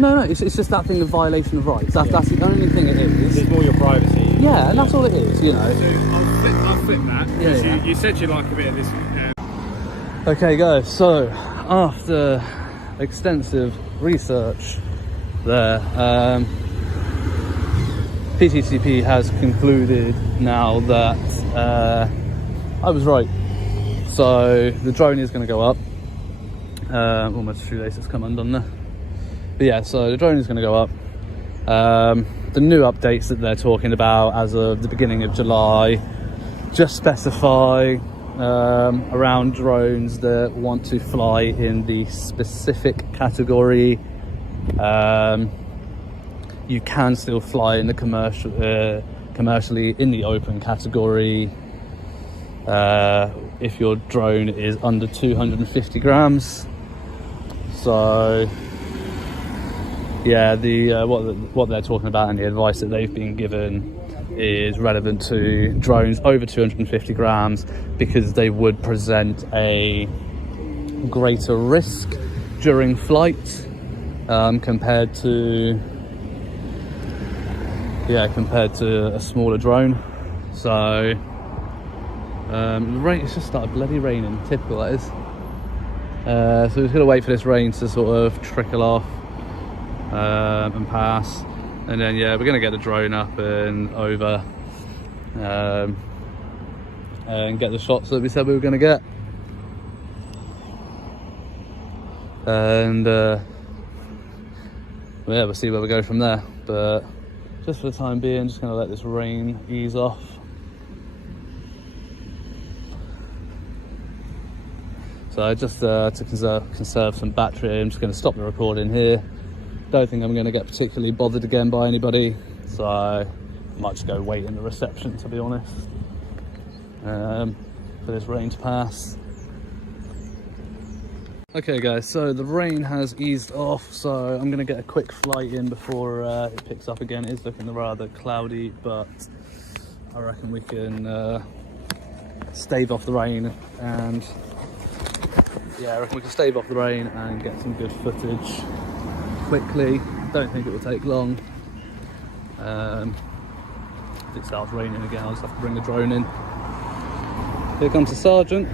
No, it's just that thing of violation of rights. That's the only thing it is. It's more your privacy. Yeah, and that's all it is, you know. So I'll flip that. Yeah. You said you like a bit of this. Okay, guys. So after extensive research, there, PTTP has concluded now that I was right. So the drone is going to go up. Almost shoelaces come undone there. But yeah, so the drone is going to go up. The new updates that they're talking about as of the beginning of July just specify around drones that want to fly in the specific category. You can still fly in the commercially in the open category if your drone is under 250 grams. So yeah, what they're talking about and the advice that they've been given is relevant to drones over 250 grams because they would present a greater risk during flight compared to a smaller drone. So the rain, it's just started bloody raining, typical that is. So we're just gonna wait for this rain to sort of trickle off and pass, and then yeah, we're gonna get the drone up and over and get the shots that we said we were gonna get. And yeah, we'll see where we go from there. But just for the time being, just gonna let this rain ease off. So just to conserve some battery, I'm just going to stop the recording here. Don't think I'm going to get particularly bothered again by anybody, so I might just go wait in the reception, to be honest, for this rain to pass. Okay guys, so the rain has eased off, so I'm going to get a quick flight in before it picks up again. It is looking rather cloudy, but I reckon we can stave off the rain and yeah, I reckon we can stave off the rain and get some good footage quickly. Don't think it will take long. If it starts raining again, I'll just have to bring the drone in. Here comes the sergeant.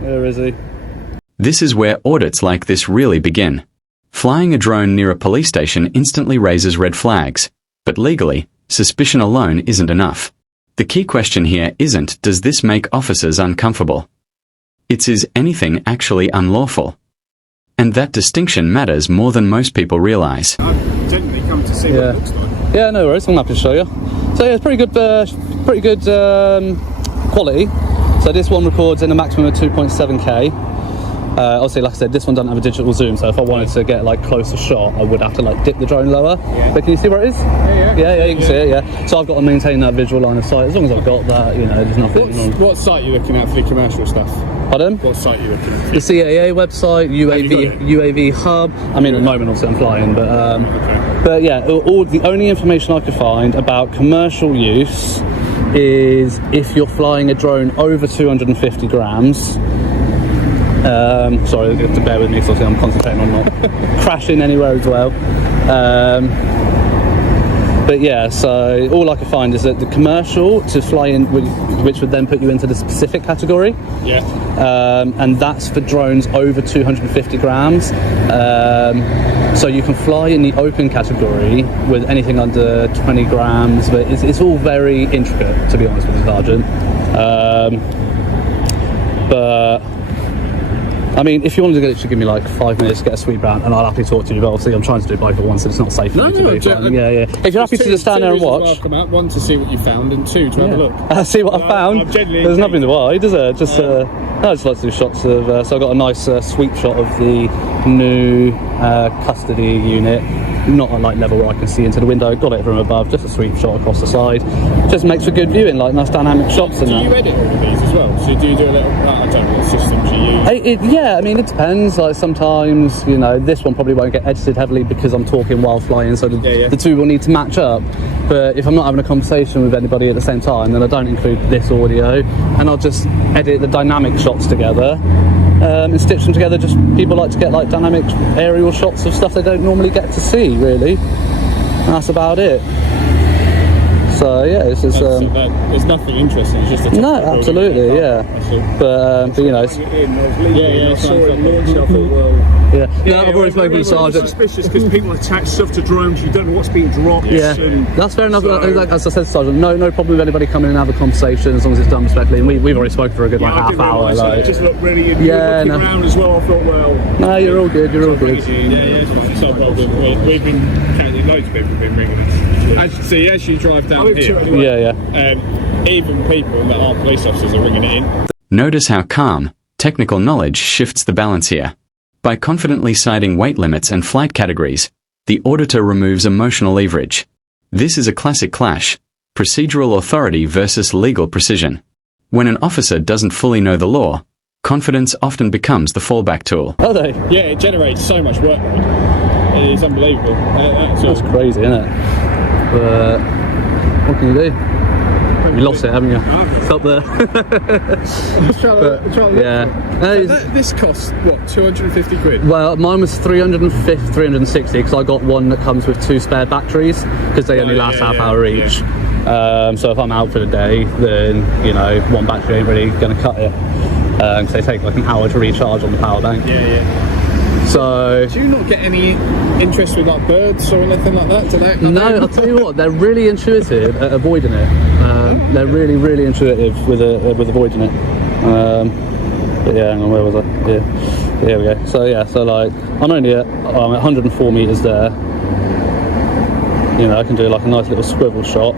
Where is he? This is where audits like this really begin. Flying a drone near a police station instantly raises red flags, but legally, suspicion alone isn't enough. The key question here isn't, does this make officers uncomfortable? It's, is anything actually unlawful? And that distinction matters more than most people realise. I've generally come to see what it looks like. Yeah, no worries, I'm happy to show you. So yeah, it's pretty good quality. So this one records in a maximum of 2.7K. Obviously, like I said, this one doesn't have a digital zoom, so if I wanted to get like closer shot, I would have to like dip the drone lower. Yeah. But can you see where it is? Yeah, you can see it, yeah. So I've got to maintain that visual line of sight. As long as I've got that, you know, there's nothing wrong. What site are you looking at for the commercial stuff? Pardon? What site are you looking at? The CAA website, UAV Hub. I mean, at the moment, obviously, I'm flying, but yeah, the only information I could find about commercial use is if you're flying a drone over 250 grams. Sorry, you have to bear with me because I'm concentrating on not crashing anywhere as well. But yeah, so all I could find is that the commercial to fly in, which would then put you into the specific category. Yeah. And that's for drones over 250 grams. So you can fly in the open category with anything under 20 grams, but it's all very intricate, to be honest with you, Sergeant. But I mean, if you wanted to literally give me like 5 minutes to get a sweep round, and I'll happily talk to you, but obviously I'm trying to do both at once, so it's not safe for me to be flying. Yeah. If you're happy to just stand there and watch. One, to see what you found, and two, to have a look. See what I found. There's nothing to hide, is there? Just, I just like to do shots of, so I got a nice sweep shot of the new custody unit. Not on like level where I can see into the window, got it from above, just a sweep shot across the side. Just makes for good viewing, like nice dynamic shots. Do you edit all of these as well? So do you do a little, I don't know what systems you use? Yeah, I mean, it depends. Like sometimes, you know, this one probably won't get edited heavily because I'm talking while flying, so the two will need to match up. But if I'm not having a conversation with anybody at the same time, then I don't include this audio, and I'll just edit the dynamic shots together. and stitch them together. Just people like to get like dynamic aerial shots of stuff they don't normally get to see, really. And that's about it. So yeah, it's just there's nothing interesting. It's just a no, absolutely, yeah. But you know, it's, I saw it launched. I thought, well, yeah. I've already spoken with Sergeant. Suspicious because people attach stuff to drones. You don't know what's being dropped. Yeah, and that's fair enough. so- Like, as I said to Sergeant, no problem with anybody coming in and have a conversation as long as it's done respectfully. And we've already spoken for a good like I half didn't hour. realise that. Like, It just looked really. Yeah, Looking no. around as well. I thought, well, no, you're all good. You're all good. it's no problem. We've been counting loads of people have been ringing us. As you drive down live here, to anyway. Yeah. even people that aren't police officers are ringing it in. Notice how calm, technical knowledge shifts the balance here. By confidently citing weight limits and flight categories, the auditor removes emotional leverage. This is a classic clash: procedural authority versus legal precision. When an officer doesn't fully know the law, confidence often becomes the fallback tool. Are they? Yeah, it generates so much work. It is unbelievable. That's crazy, isn't it? But what can you do? You lost it, haven't you? It's up there. Yeah. This costs, what, 250 quid? Well, mine was 360 because I got one that comes with 2 spare batteries because they only last half hour each. So if I'm out for the day, then, you know, one battery ain't really going to cut it. Because they take like an hour to recharge on the power bank. Yeah. So... Do you not get any interest with like birds or anything like that? No, I'll tell you what, they're really intuitive at avoiding it. They're really, really intuitive with avoiding it. But yeah, hang on, where was I? Yeah, here we go. So yeah, so like, I'm only at 104 metres there. You know, I can do like a nice little swivel shot.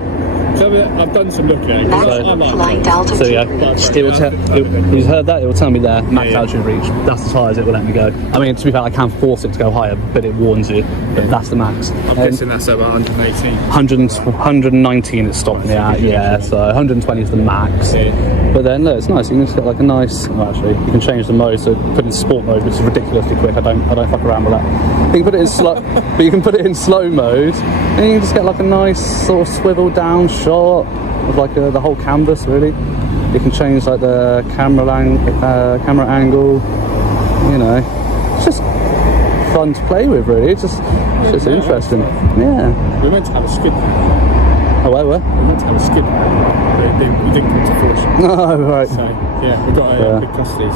So I've done some looking at it. 'Cause I like Flight Delta So yeah, it will tell. You heard that? It will tell me there, max Yeah. altitude reach. That's as high as it will let me go. I mean, to be fair, I can force it to go higher, but it warns you. But that's the max. I'm guessing that's about 118. 119 it's stopped me at, yeah, so 120 is the max. But then look, it's nice, you can just get like a nice, well, actually, you can change the mode, so put it in sport mode, which is ridiculously quick. I don't fuck around with that. You can put it in slow, but you can put it in slow mode, and you can just get like a nice sort of swivel down shot of like the whole canvas, really. You can change like the camera angle, you know, it's just fun to play with, really. It's just interesting. Yeah. We meant to have a skid. Oh, where? We meant to have a skid. We didn't come to fruition. Oh, right. So yeah, we got a big custody.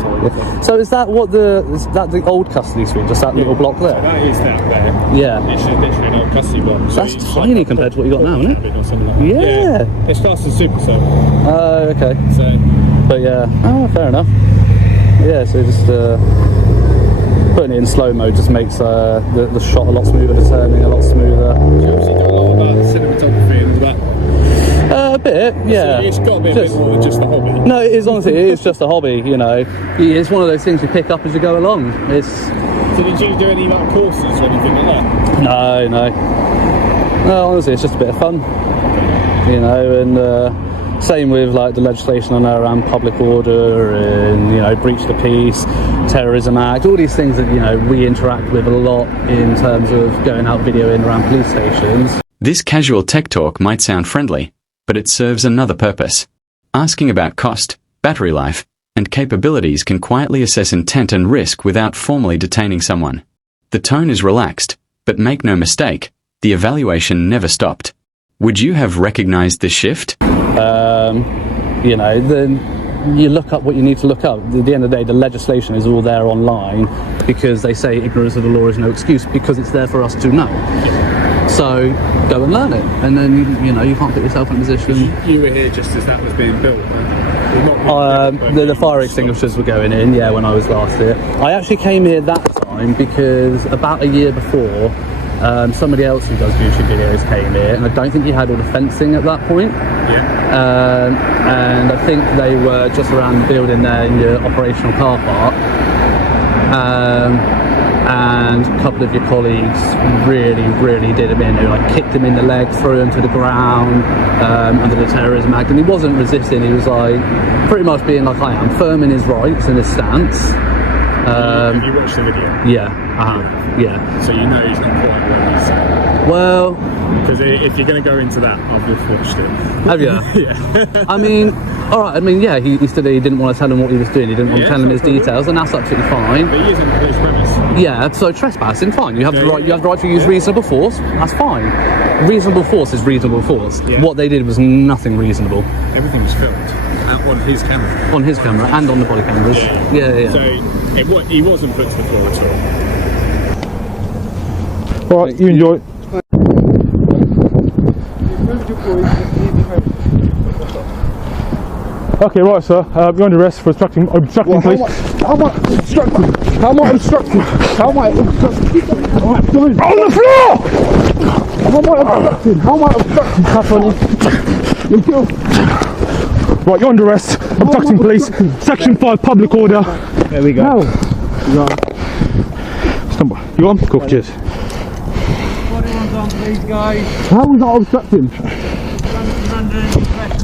So is that the old custody suite? Just that little block there? That is that there. Yeah. It's literally an old custody block. So That's it's tiny like compared to what you got now, isn't it? or something like that. Yeah. It's classed as super cell. Oh, okay. So But yeah. Oh, fair enough. Yeah. So just putting it in slow mode just makes the shot a lot smoother, the turning a lot smoother. you obviously know a lot about cinematography and that. A bit, yeah. So it's got to be a bit more than just a hobby. No, it is, honestly, it is just a hobby, you know. It's one of those things you pick up as you go along. So did you do any like courses or anything like that? No, honestly, it's just a bit of fun, you know. And same with like the legislation I know around public order and, you know, breach of the peace, terrorism act, all these things that, you know, we interact with a lot in terms of going out videoing around police stations. This casual tech talk might sound friendly, but it serves another purpose. Asking about cost, battery life, and capabilities can quietly assess intent and risk without formally detaining someone. The tone is relaxed, but make no mistake, the evaluation never stopped. Would you have recognized this shift? You know, then you look up what you need to look up. At the end of the day, the legislation is all there online because they say ignorance of the law is no excuse, because it's there for us to know. So go and learn it, and then you know you can't put yourself in a position. You were here just as that was being built. The fire extinguishers were going in, yeah, when I was last here. I actually came here that time because about a year before, somebody else who does YouTube videos came here, and I don't think he had all the fencing at that point. Yeah. And I think they were just around the building there in your operational car park. And a couple of your colleagues really did him in. They like kicked him in the leg, threw him to the ground under the Terrorism Act, and he wasn't resisting. He was like pretty much being like I am, firm in his rights and his stance. Have you watched the video? Yeah, yeah. So you know he's not quite what he's saying. Well, Because if you're going to go into that, I've just watched it. Have you? Yeah. I mean, all right. I mean, yeah. He said he didn't want to tell him what he was doing. He didn't want to tell him his details, and that's absolutely fine. But he isn't police premise. Yeah. So trespassing, fine. You have the right. You have the right to use reasonable force. That's fine. Reasonable force is reasonable force. Yeah. What they did was nothing reasonable Everything was filmed on his camera. on his camera and on the body cameras. Yeah. So he wasn't put to the floor at all. All right, you enjoy it. Okay, right, sir. You're under arrest for obstructing police. How am I obstructing? How am I obstructing? How am I obstructing? Alright, fine. On the floor! How am I obstructing? How am I obstructing? Have fun. Right, you're under arrest. Obstructing police. Section 5, public order. There we go. How? Stand by. You on? Cool, cheers. Everyone's on, please, guys. How was I obstructing?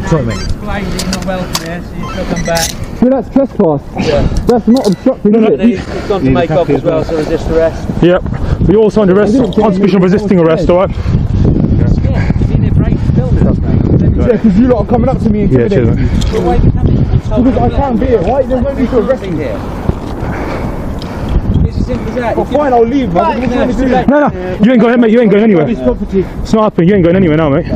Sorry, mate. Explained he's not welcome here, so you still come back. See, that's trespass. Yeah. That's not obstructing, is it? He's gone to make off as well, so resist arrest. Yep. You're also under arrest on suspicion of resisting arrest, alright? Yeah, you need a break to film with us, mate. Yeah, because you lot are coming up to me and Yeah, cheers, mate. Well, why you haven't been told Because I to can't be here. Why they want me to arrest me? here? It's as simple as that. Well, fine, I'll leave, man. What do you want me to do? No, you ain't going, mate. You ain't going anywhere. This property. It's not happening. You ain't going anywhere now, mate.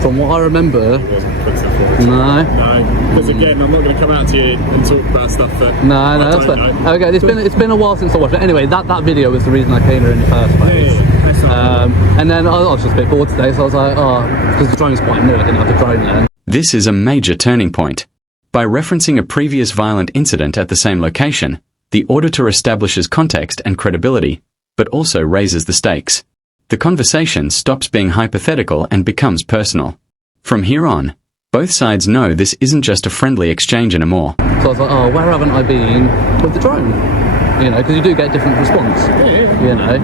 From what I remember, He wasn't put to the floor. no. No, because again, I'm not going to come out to you and talk about stuff that No, I that's don't fine. know. Okay, it's been a while since I watched it. Anyway, that video was the reason I came here in the first place. That's not And then I was just a bit bored today, so I was like, oh, because the drone was quite new, I didn't have the drone there. This is a major turning point. By referencing a previous violent incident at the same location, the auditor establishes context and credibility, but also raises the stakes. The conversation stops being hypothetical and becomes personal. From here on, both sides know this isn't just a friendly exchange anymore. So I was like, oh, where haven't I been with the drone? You know, because you do get a different response. You know.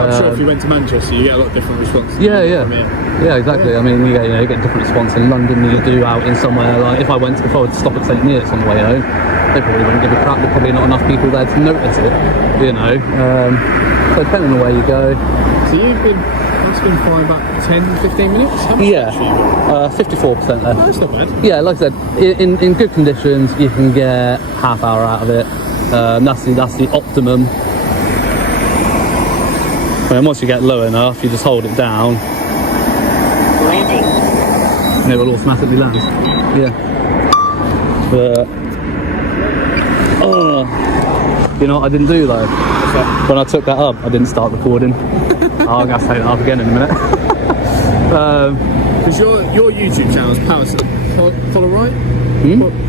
I'm sure if you went to Manchester, you get a lot of different responses. Yeah. From here. Yeah, exactly. I mean, you get a different response in London than you do out in somewhere like if I were to stop at St Neots on the way home, they probably wouldn't give a crap. There's probably not enough people there to notice it. You know. So depending on where you go. So you've been flying about 10, 15 minutes? How much Yeah. actually you got? 54% there. No, that's not bad. Yeah, like I said, in good conditions, you can get half hour out of it. That's the optimum. And once you get low enough, you just hold it down. And it will automatically land. Yeah. But you know what I didn't do though? When I took that up, I didn't start recording. I'm gonna take that up again in a minute. Because your YouTube channel is Power Follow Right?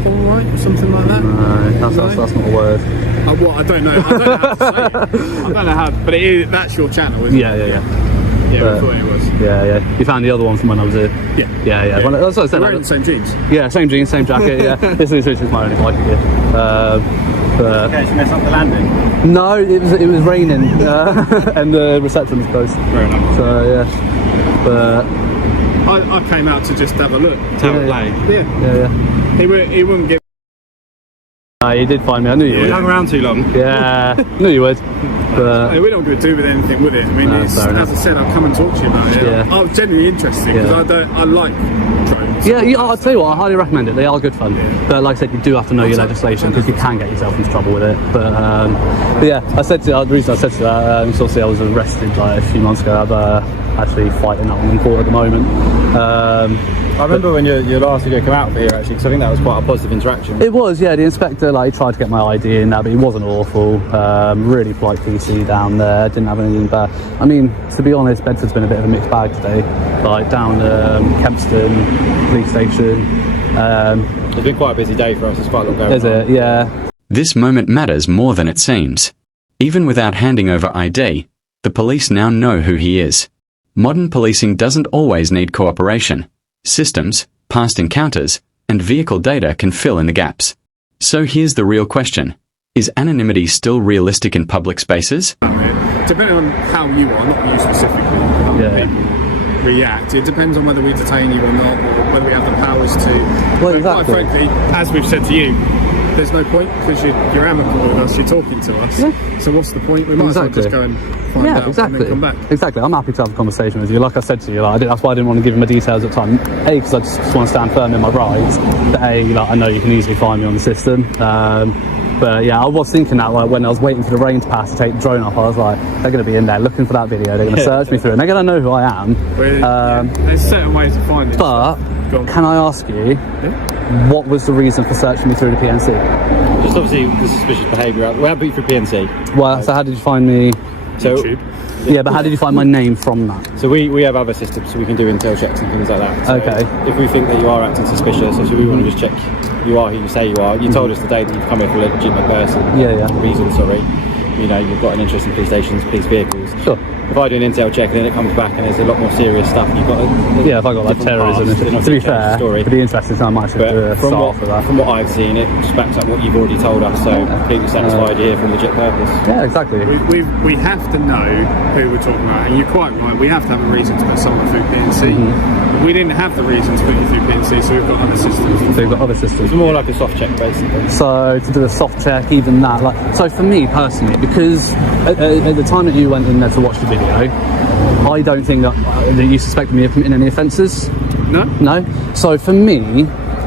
Follow Right or something like that? No, that's not a word. What? I don't know. I don't know how to say it. I don't know how, but that's your channel, isn't it? Yeah. Yeah, I thought it was. Yeah. You found the other one from when I was here. Yeah. Well, that's what I said. We're wearing the same jeans. Yeah, same jeans, same jacket. Yeah, this is my only bike here. Okay, so that's not the landing. No, it was raining and the reception was closed. Fair enough. So yeah, but I came out to just have a look. Tower Play. yeah. He wouldn't get. You did find me. I knew you would. hung around too long. Yeah, knew you would. But We don't do with anything with it. I mean, No, it's, fair enough. as I said, I'll come and talk to you about it. Yeah. I was genuinely interested because I like drones. yeah, I'll tell you what, I highly recommend it. They are good fun. But like I said, you do have to know your legislation because you can get yourself into trouble with it. But yeah, I said to the reason I said to that, so obviously I was arrested like a few months ago. I'm actually fighting up in court at the moment. I remember when your last video came out for here actually, because I think that was quite a positive interaction. It was, yeah. The inspector tried to get my ID in that, but it wasn't awful. Really polite PC down there. Didn't have anything bad. I mean, to be honest, Bedford's been a bit of a mixed bag today. Like down Kempston police station. It's been quite a busy day for us. There's quite a lot going on. Is it? Yeah. This moment matters more than it seems. Even without handing over ID, the police now know who he is. Modern policing doesn't always need cooperation. Systems, past encounters, and vehicle data can fill in the gaps. So here's the real question. Is anonymity still realistic in public spaces? Depending on how you are, not you specifically, how people react. It depends on whether we detain you or not, or whether we have the powers to. Well, But exactly. quite frankly, as we've said to you, there's no point because you're amicable with us, you're talking to us. Yeah. So what's the point? We might as well just go and find out and then come back. Exactly. I'm happy to have a conversation with you. Like I said to you, that's why I didn't want to give you my details at the time. A, because I just want to stand firm in my rights. But A, I know you can easily find me on the system. But yeah, I was thinking that when I was waiting for the rain to pass to take the drone off, I was like, they're going to be in there looking for that video. They're going to search me through it. And they're going to know who I am. There's certain ways to find it. But can I ask you, what was the reason for searching me through the PNC? Just obviously the suspicious behaviour. We have beat through PNC. Well, so how did you find me? So, YouTube. Yeah, but how did you find my name from that? So we have other systems, so we can do intel checks and things like that. So Okay. if we think that you are acting suspicious, so we want to just check you are who you say you are. You told us today that you've come here for a legitimate person. Yeah. Reason, sorry. You know, you've got an interest in police stations, police vehicles. Sure. If I do an intel check and then it comes back and there's a lot more serious stuff, you've got Yeah, if I got like terrorism, to be fair, it'd be interesting. I might should do a from start for that. from what I've seen, it just backs up what you've already told us. So completely satisfied here for a legit purpose. Yeah, exactly. We have to know who we're talking about, and you're quite right. We have to have a reason to put someone through PNC. We didn't have the reason to put you through PNC, so we've got other systems. So you've got other systems. It's more like a soft check, basically. So to do a soft check, even that, so for me personally, because at the time that you went in there to watch the video, I don't think that you suspected me of committing any offences. No. So for me,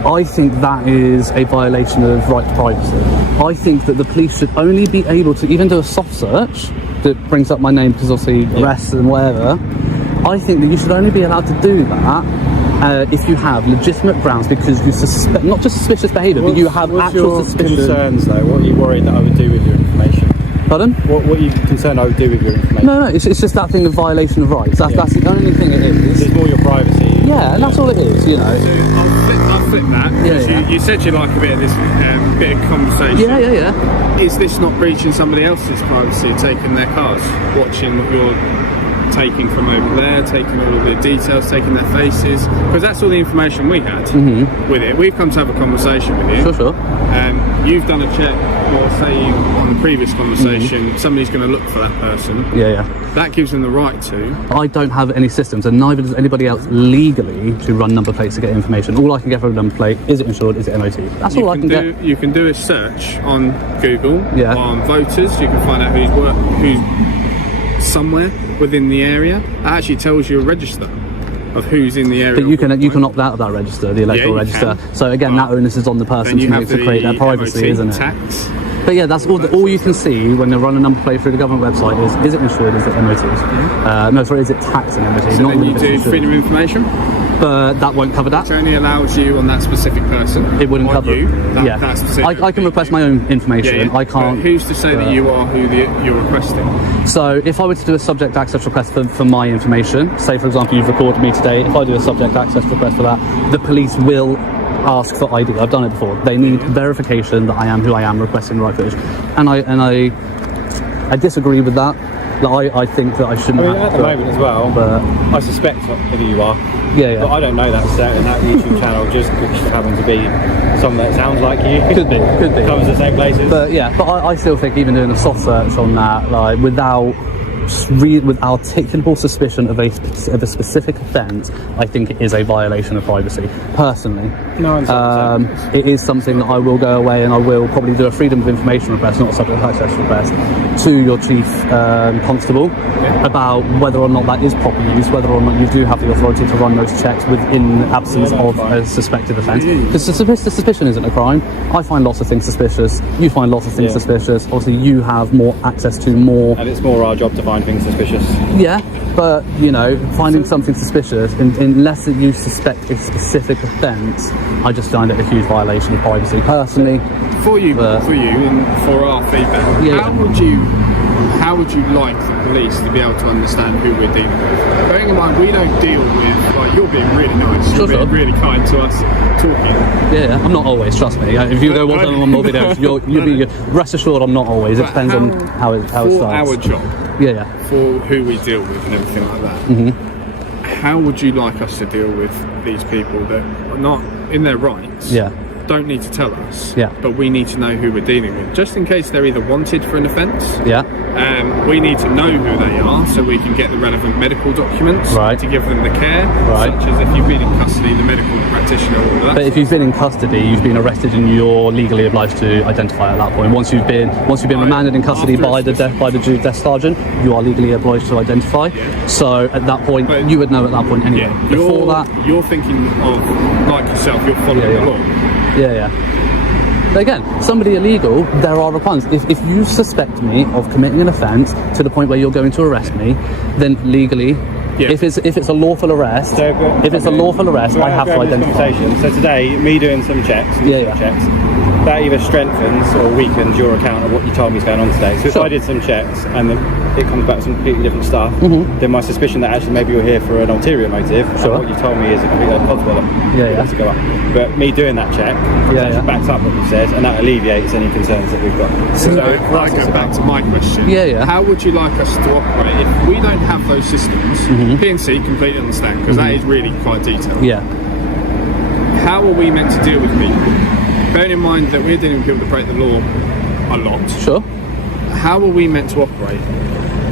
I think that is a violation of right to privacy. I think that the police should only be able to even do a soft search that brings up my name because obviously arrests and whatever. I think that you should only be allowed to do that if you have legitimate grounds, because you suspect, not just suspicious behaviour, but you have actual suspicion. Concerns though? What are you worried that I would do with your information? Pardon? What are you concerned I would do with your information? No, it's just that thing of violation of rights. That's the only thing it is. It's more your privacy. Yeah, and that's all it is, you know. I'll flip that. Yeah. You said you like a bit of this bit of conversation. Yeah. Is this not breaching somebody else's privacy, taking their cars, watching what you're taking from over there, taking all of the details, taking their faces? Because that's all the information we had with it. We've come to have a conversation with you. Sure. You've done a check, or say on the previous conversation, somebody's going to look for that person. Yeah. That gives them the right to. I don't have any systems, and neither does anybody else legally to run number plates to get information. All I can get from a number plate, is it insured, is it MOT? That's all I can get. You can do a search on Google, Yeah. on voters. You can find out who's somewhere within the area. It actually tells you a register of who's in the area. But you can opt out of that register, the electoral you register. can. So again, that onus is on the person Then you have to create their privacy, MOT isn't it? tax. But yeah, that's all you can see when they run a number plate through the government website is it insured, is it MOT? No, sorry, is it taxed in MOT? So not then you if it's do insured. freedom of information. But that won't cover that. It only allows you on that specific person. It wouldn't on cover you. Yeah, specific. I can request my own information. Yeah. I can't. But who's to say that you are who you're requesting? So if I were to do a subject access request for my information, say for example you've recorded me today, if I do a subject access request for that, the police will ask for ID. I've done it before. They need verification that I am who I am requesting the right footage, and I disagree with that. I think that I shouldn't. At the moment as well, but I suspect who you are. Yeah. But I don't know that certain that YouTube channel just happens to be someone that sounds like you. Could be. Covers the same places. But yeah, I still think even doing a soft search on that, like without articulable suspicion of a specific offence, I think it is a violation of privacy. Personally, No, it is something that I will go away and I will probably do a freedom of information request, not a subject access request, to your chief constable about whether or not that is proper use, whether or not you do have the authority to run those checks within absence of a suspected offence. Because the suspicion isn't a crime. I find lots of things suspicious. You find lots of things suspicious. Obviously, you have more access to more. And it's more our job to find things suspicious. Yeah, but you know, finding something suspicious, unless you suspect a specific offence, I just find it a huge violation of privacy. Personally, For you and for our feedback, how would you like the police to be able to understand who we're dealing with? Bearing in mind, we don't deal with, like, you're being really nice, you're being really kind to us, talking. Yeah, I'm not always, trust me. If you go watch one of my videos, you'll be rest assured I'm not always. It depends on how it starts. For our job, yeah, for who we deal with and everything like that, how would you like us to deal with these people that are not in their rights? Yeah. don't need to tell us. Yeah. But we need to know who we're dealing with, just in case they're either wanted for an offence. Yeah. We need to know who they are so we can get the relevant medical documents Right. to give them the care, Right. such as if you've been in custody, the medical practitioner, all of that. But if you've been in custody, you've been arrested, and you're legally obliged to identify at that point. Once you've been remanded in custody by the death sergeant, you are legally obliged to identify. So at that point, But- you would know at that point anyway. Yeah, Before that, you're thinking of, like yourself, you're following Yeah, yeah. the law. yeah. But again, somebody illegal, there are requirements. If you suspect me of committing an offence to the point where you're going to arrest me, then legally, Yeah. if it's a lawful arrest, So, if it's a lawful arrest, I have to identify. So today, me doing some checks, Yeah. checks, that either strengthens or weakens your account of what you told me is going on today. So if Sure. I did some checks and then it comes back with some completely different stuff, then my suspicion that actually maybe you're here for an ulterior motive, Sure. and what you told me is a completely impossible. Yeah. To go up. But me doing that check Yeah, actually yeah. backs up what you said, and that alleviates any concerns that we've got. So I go back to my question. Yeah, yeah. How would you like us to operate if we don't have those systems? P&C completely understand, because that is really quite detailed. Yeah. How are we meant to deal with people? Bearing in mind that we're dealing with people that break the law a lot. Sure. How are we meant to operate?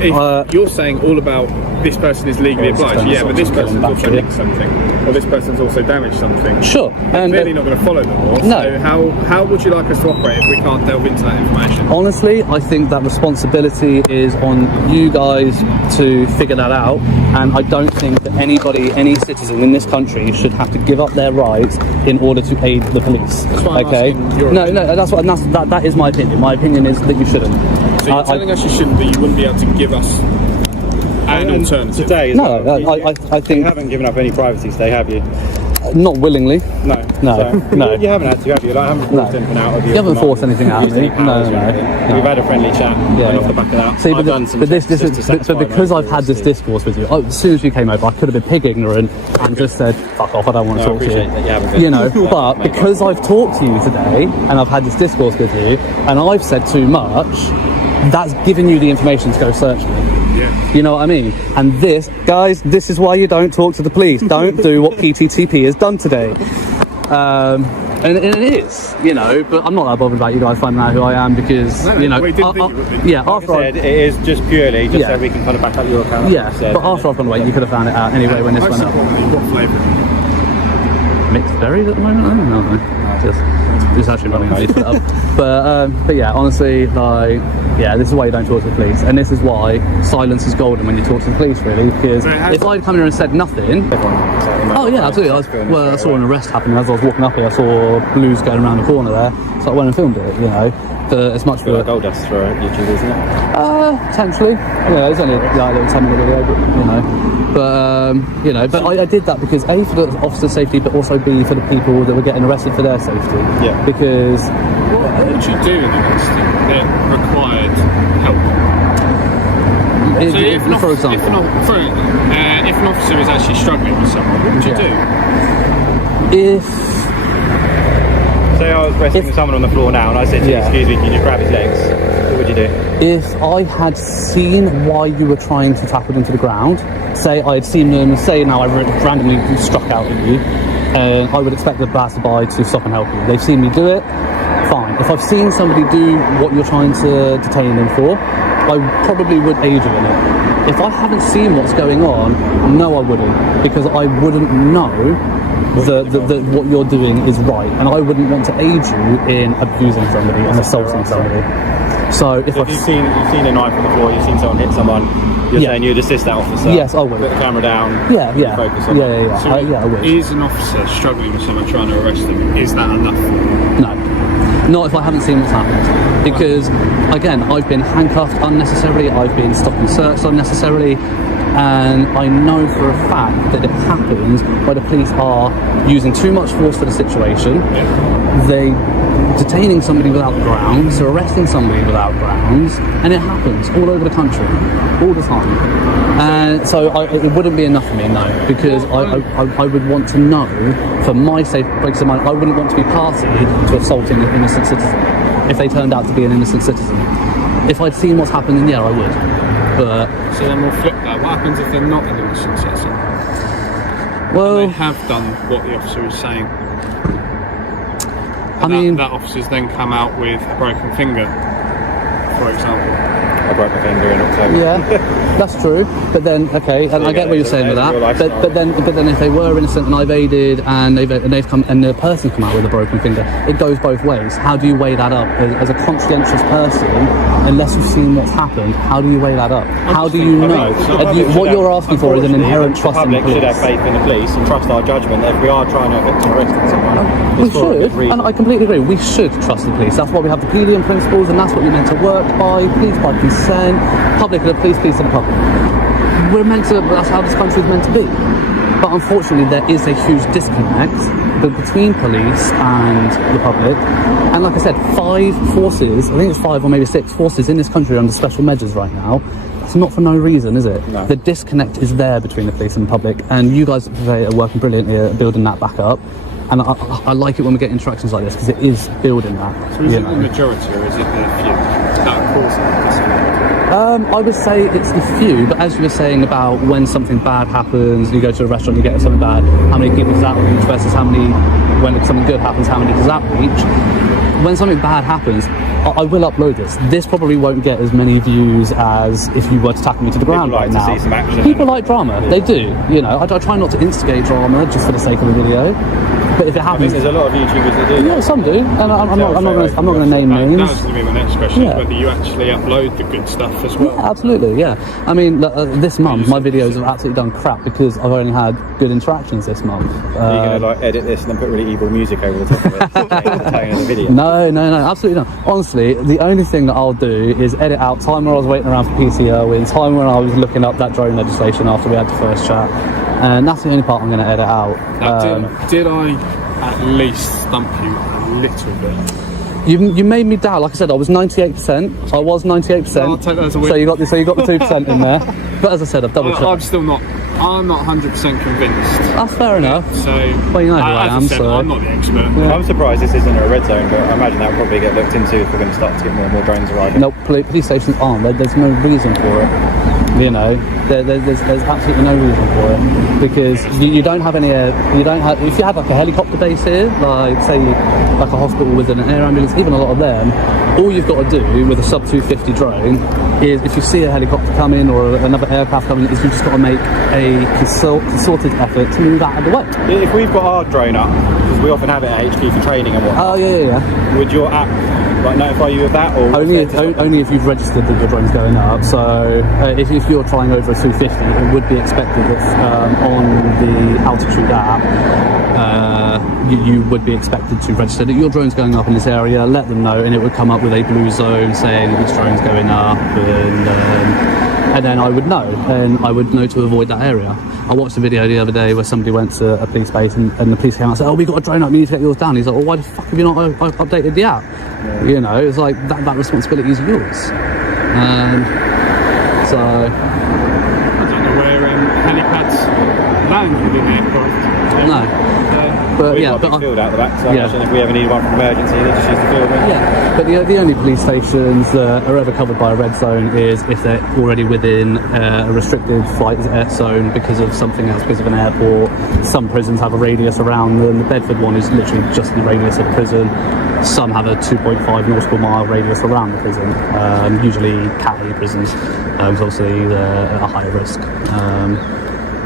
If you're saying all about this person is legally obliged, yeah, but this person's also nicked something, or this person's also damaged something. Sure. And Clearly not going to follow the law. No. So how would you like us to operate if we can't delve into that information? honestly, I think that responsibility is on you guys to figure that out, and I don't think that any citizen in this country should have to give up their rights in order to aid the police. why I'm okay? asking your No, opinion. that is my opinion. My opinion is that you shouldn't. So you're telling us you shouldn't, but you wouldn't be able to give us an alternative? Today, No, I you think haven't given up any privacy today, have you? not willingly. No. No, So, no. You haven't had to, have you? Like, I haven't forced No. anything out of you. You haven't Not forced anything out of used me. any powers No, or no, anything. no. We've had a friendly chat, Yeah, and off yeah. the back of that, See, I've done some checks just to satisfy but because my I've had this curiosity. discourse with you, as soon as you came over, I could have been pig ignorant and just said, "Fuck off! I don't want to No, I talk to you." appreciate that you haven't been. You know, Yeah, but mate. because I've talked to you today and I've had this discourse with you, and I've said too much, that's given you the information to go search me. Yeah. You know what I mean? And this, guys, this is why you don't talk to the police. Don't do what PTTP has done today. And it is, you know, but I'm not that bothered about you guys finding out who I am because, No, you know, we didn't think you would be. yeah, Like after I said, it is just purely just Yeah. so we can kind of back up your account. yeah, like you said. but after I've gone away, you could have found it out anyway when this Most went up. importantly, what flavour? Mixed berries at the moment? I don't know. Just actually running out for that. But yeah, honestly, like, yeah, this is why you don't talk to the police, and this is why silence is golden when you talk to the police, really. Because So it has- if I'd come here and said nothing, oh yeah, absolutely. I saw an arrest happening as I was walking up here. I saw blues going around the corner there, so I went and filmed it. You know, but as much Feel like for gold dust for YouTube, isn't it? potentially, yeah, it's only like a little 10-minute video, but you know. You know, but I did that because A, for the officer's safety, but also B, for the people that were getting arrested for their safety. Yeah. Because What would you do in an instant that required help? So if an, for example, if an officer is actually struggling with someone, what would you Yeah. do? if Say I was resting someone on the floor now and I said to you, Yeah. excuse me, can you grab his legs? What would you do? if I had seen why you were trying to tackle them to the ground, say I had seen them, say now I randomly struck out at you, I would expect the passerby to stop and help you. They've seen me do it, fine. If I've seen somebody do what you're trying to detain them for, I probably would aid you in it. If I haven't seen what's going on, no, I wouldn't, because I wouldn't know that what you're doing is right, and I wouldn't want to aid you in abusing somebody and assaulting somebody. So if So I've if you've seen a knife on the floor, you've seen someone hit someone, you're Yeah. saying you'd assist that officer. Yes, I would. Put the camera down. Yeah, yeah, Focus on yeah, it. yeah, So yeah, I would. is an officer struggling with someone trying to arrest them? Is that enough? No, not if I haven't seen what's happened. Because again, I've been handcuffed unnecessarily, I've been stopped and searched unnecessarily, and I know for a fact that it happens where the police are using too much force for the situation. They detaining somebody without grounds, or arresting somebody without grounds, and it happens all over the country, all the time. And so it wouldn't be enough for me, no, because I would want to know, for my safe breaks of mind, I wouldn't want to be party to assaulting an innocent citizen if they turned out to be an innocent citizen. If I'd seen what's happened, then yeah, I would. But So then we'll flip that. What happens if they're not an innocent citizen? They well, have done what the officer is saying. that officer's then come out with a broken finger, for example. I broke my finger in October. Yeah, that's true. But then, okay, and I get what you're saying with that. Real life But then, if they were innocent and I've aided and they've come and the person come out with a broken finger, it goes both ways. How do you weigh that up as a conscientious person? Unless you've seen what's happened, how do you weigh that up? How do you know? What you're asking for is an inherent trust in the public should police. have faith in the police and trust our judgment if we are trying to arrest someone. We It's for a good should, reason. and I completely agree. We should trust the police. That's why we have the PDM principles, and that's what you're meant to work by. Police by consent, public of the police, police of the public. We're meant to. That's how this country is meant to be. But unfortunately, there is a huge disconnect between police and the public. And like I said, 5 forces, I think it's 5 or maybe 6 forces in this country are under special measures right now. It's not for no reason, is it? No. The disconnect is there between the police and the public, and you guys are working brilliantly at building that back up. And I like it when we get interactions like this because it is building that. So is you it know. the majority or is it the few that cause it? I would say it's the few, but as you were saying about when something bad happens, you go to a restaurant, you get something bad, how many people does that reach versus how many, when something good happens, how many does that reach? When something bad happens, I will upload this. This probably won't get as many views as if you were to tackle me to the ground like right to now. see some action. People like drama. They do. You know, I try not to instigate drama just for the sake of the video. But if it I think happens, there's a lot of YouTubers that do yeah, that. some do. And I'm not going to name That names. was going to be my next question, Yeah. is whether you actually upload the good stuff as well. Yeah, absolutely, yeah. I mean, this month, my videos have absolutely done crap because I've only had good interactions this month. Are you going to like edit this and then put really evil music over the top of it to change the tone of the video? No, absolutely not. Honestly, the only thing that I'll do is edit out time where I was waiting around for PC Irwin, time when I was looking up that drone legislation after we had the first chat, and that's the only part I'm going to edit out. Now, did I at least stump you a little bit? You made me doubt. Like I said, I was 98%. I was 98%. I'll take that as a win. So you got the 2% in there. But as I said, I've double checked. I'm not 100% convinced. That's fair enough. So, Well, you know who I as am, said, so- I'm not the expert. I'm surprised this isn't a red zone, but I imagine that will probably get looked into if we're going to start to get more and more drones arriving. Nope, police stations aren't. There's no reason for it. You know, there's absolutely no reason for it because you don't have any. You don't have. If you had like a helicopter base here, like say like a hospital with an air ambulance, even a lot of them, all you've got to do with a sub 250 drone is if you see a helicopter coming or another aircraft coming, is you've just got to make a concerted effort to move out of the way. If we've got our drone up, because we often have it at HQ for training and whatnot, Oh yeah. would your app like notify you of that, or Only if you've registered that your drone's going up. So if you're flying over a 250, it would be expected that on the altitude app, you would be expected to register that your drone's going up in this area, let them know, and it would come up with a blue zone saying this drone's going up, and then I would know, and I would know to avoid that area. I watched a video the other day where somebody went to a police base and the police came out and said, "Oh, we got a drone up, you need to get yours down." He's like, "Well, why the fuck have you not updated the app?" Yeah. You know, it's like that responsibility is yours. So I don't know where helipads land within aircraft. no. But we've yeah, got a but big field out the back, so I yeah. imagine if we ever need one for emergency, they just use the field. yeah, but the only police stations that are ever covered by a red zone is if they're already within a restricted flight air zone because of something else, because of an airport. Some prisons have a radius around them. The Bedford one is literally just the radius of the prison. Some have a 2.5 nautical mile radius around the prison, usually Cat A prisons, because obviously they're at a higher risk.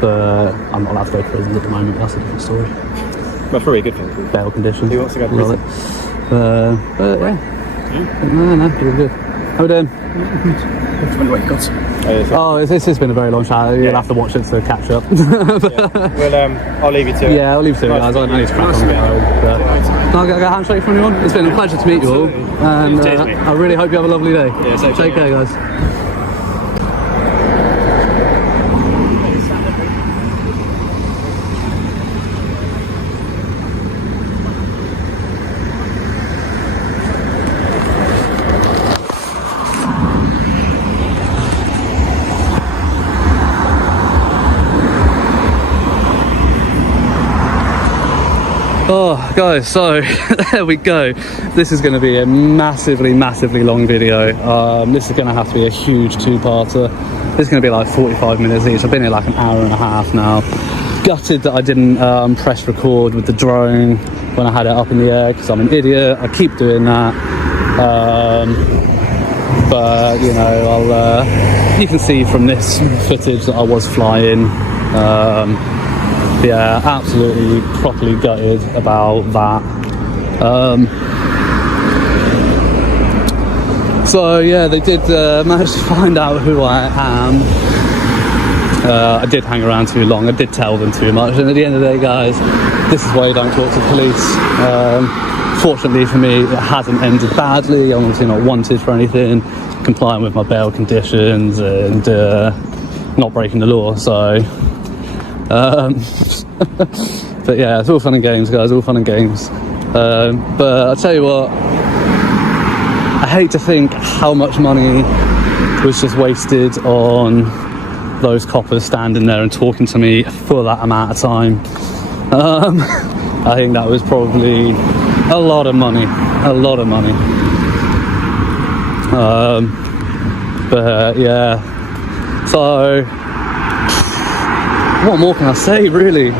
But I'm not allowed to go to prisons at the moment, that's a different story. That's probably a good thing. Bail conditions. Who wants to go to Love prison? it. But yeah. No, we're good. How we doing? Oh, this has been a very long chat. You'll have to watch it to catch up. Well, I'll leave you to it. Yeah, I'll leave it to you guys. I need to crack on and get home. Can I get a handshake from anyone? It's been a pleasure to meet you all. And I really hope you have a lovely day. Yeah, Take care, guys. Oh guys, so there we go. This is going to be a massively long video. This is going to have to be a huge two-parter. This is going to be like 45 minutes each. I've been here like an hour and a half now. Gutted that I didn't press record with the drone. when I had it up in the air because I'm an idiot. I keep doing that. But you know, you can see from this footage that I was flying. Yeah, absolutely properly gutted about that. So yeah, they did manage to find out who I am. I did hang around too long. I did tell them too much, and at the end of the day, guys, this is why you don't talk to the police. Fortunately for me, it hasn't ended badly. I'm obviously not wanted for anything, complying with my bail conditions and not breaking the law. So, but yeah, it's all fun and games, guys. All fun and games. But I tell you what, I hate to think how much money was just wasted on those coppers standing there and talking to me for that amount of time. I think that was probably a lot of money. But yeah, so what more can I say, really?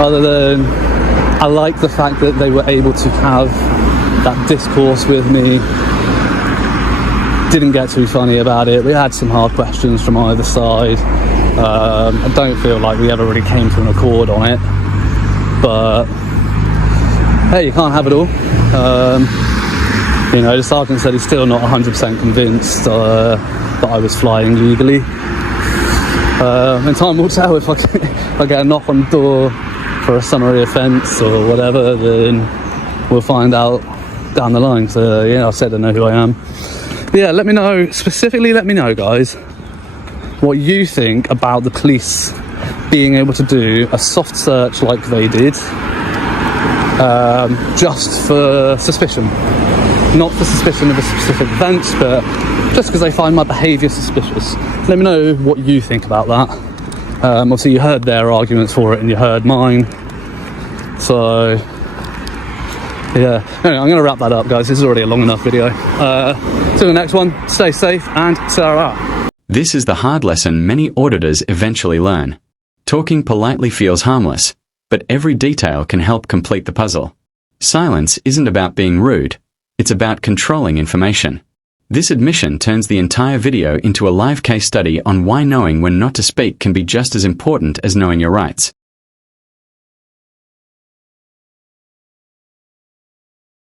Other than I like the fact that they were able to have that discourse with me. Didn't get too funny about it. We had some hard questions from either side. I don't feel like we ever really came to an accord on it. But hey, you can't have it all. You know, the sergeant said he's still not 100% convinced that I was flying legally. And time will tell if I get a knock on the door for a summary offence or whatever, then we'll find out down the line. So yeah, I said I know who I am. But yeah, let me know, guys, what you think about the police being able to do a soft search like they did, just for suspicion. Not for suspicion of a specific event, but just because they find my behaviour suspicious. Let me know what you think about that. Obviously you heard their arguments for it and you heard mine. So yeah, anyway, I'm going to wrap that up, guys. This is already a long enough video. Till the next one, stay safe and ta-ra. This is the hard lesson many auditors eventually learn. Talking politely feels harmless, but every detail can help complete the puzzle. Silence isn't about being rude, it's about controlling information. This admission turns the entire video into a live case study on why knowing when not to speak can be just as important as knowing your rights.